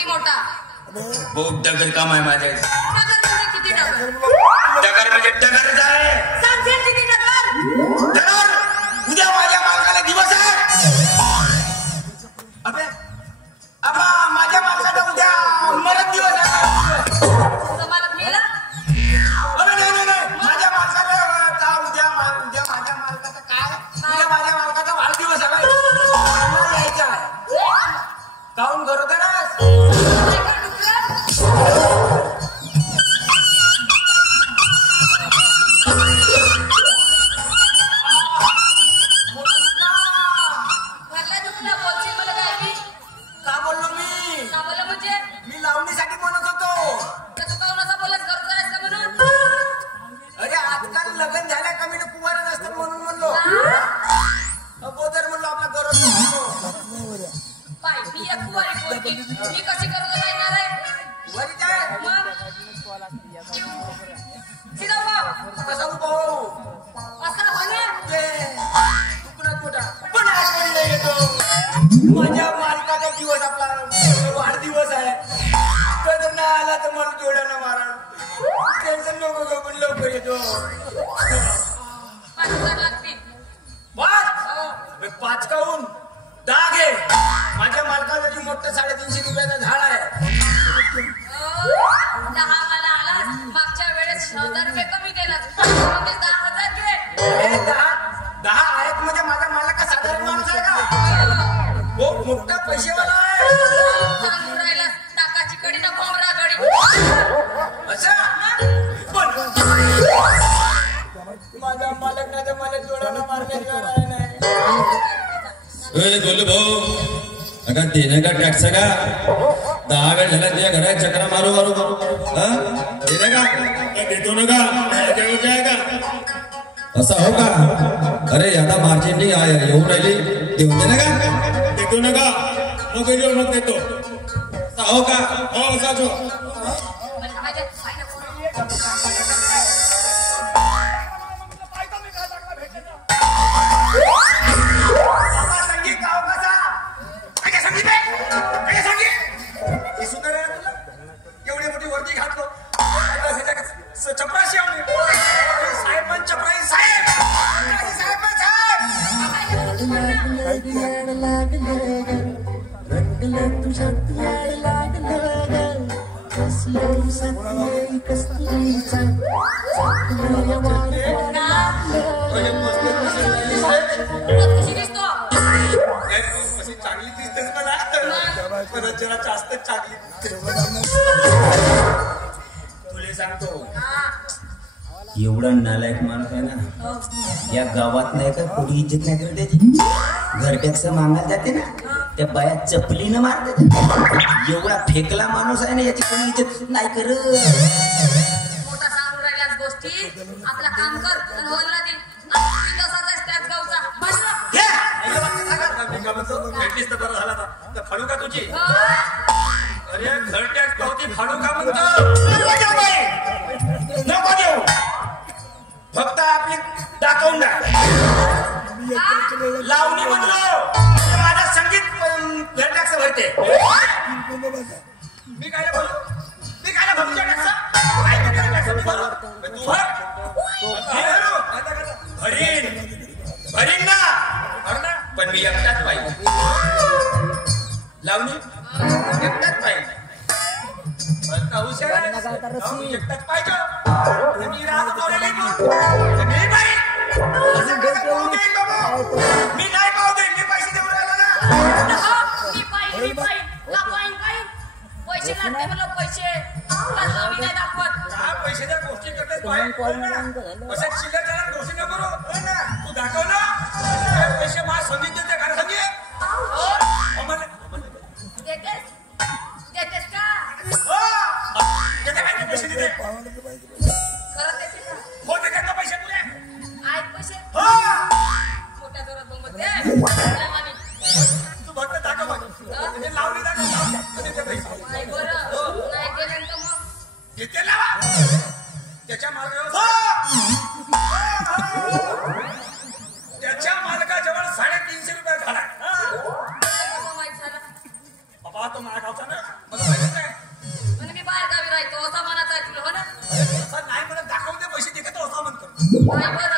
की मोठा? बहुत डगर काम आहे माझ्या. डगर म्हणजे किती डगर? डगर म्हणजे डगरच आहे. सांगशील किती डगर? डगर उद्या माझ्या मालकाला दिवस आहे. अबे अबा माझ्या मालकाचा उद्या मरण दिवस आहे. तुझं मालक मेला? अबे नाही माझ्या मालकाला उद्या माझ्या मालकाचा काय उद्या माझ्या मालकाचा वाढदिवस आहे. यायचं आहे काऊन गरोदर मी कशी करत राहणार आहे? माझ्या मालकाचा दिवस आपला वाढदिवस आहे. तर ना आला तर मला जोड्यानं मारा. टेन्शन नको घेऊ पण लवकर येतो. 5,000 लागतील. 5 काहून 10 घे. माझ्या मालकाचं मोठं 350 रुपयाचं झाड आहे. 10 मला आलास. मागच्या वेळेस 1,000 रुपये कमी केलास. 10,000 घे. 10 आहेत म्हणजे माझा मालक का साधारण माणूस आहे का? हो मोठा पैसेवाला आहे. सांगून राहिलास टाकाची कडी ना कोंबडा कडी. असं पण माझा मालक नाही तर मला जोडानं मारण्याची नाही. गोलू भाऊ अगं देणे का टॅक्स का 10 वेळ झाला तुझ्या घरात चक्रा मारू देणे का देतो ना का असा हो का? अरे यादा मार्जिन नाही आहे येऊन राहिली देऊन दे ना का देतो ना का मग देतो असा हो का? हो असाच हो. एवढी मोठी वर्दी घातलो चपराशी साहेब चपराई साहेब चांगली दिसतेच मला जरा जास्त चांगली तुला सांगतो. एवढा नालायक माणूस आहे ना या गावात नाही का कोणी इज्जत नाही करत त्याची. घरट्याच मागायला जाते ना त्या बाया चपलीनं मारते. एवढा फेकला माणूस आहे ना याची कोणी इज्जत नाही करत. मोठा सांगून राहिल्यास गोष्टी आपला काम कर आणि होलला दे. तसाच त्याच गावचा बरं झाला तर फाडू का तुझी? अरे घर टॅक्स पावती फाडू का म्हणतो? नको देऊ फक्त आपली दाखवून द्या. लावणी म्हणलो माझा संगीत घर टॅक्स भरते. मी काय बोलू तू भरीन ना पण मी एकटाच पाहिजे. लावणी एकटाच पाहिजे. हुशार एकटाच पाहिजे. मी राहतो मी नाही पाहू दे. मी पैसे देऊन राहिलो ना. पैसे लागते मला पैसे नाही दाखवत. पैशाच्या गोष्टी करते अशा शिल्लक झाल्या गोष्टी नको करू ना. तू दाखव ना पैसे मला संगीत देते का संगीत देतेस का? देते काय पैसे देते खरं देते का? हो देते का पैसे तुले आहेत पैसे हो मोठ्या जोरात बोलते. तू फक्त दाखव लावली दाखव देते पैसे नाही बरं नाही गेलं तर मग देते लावा त्याच्या मालकाजवळ त्याच्या मालकाजवळ 350 रुपये झाला. माहित झालं बाबा तो माझ्या गावचा ना मला काय बरं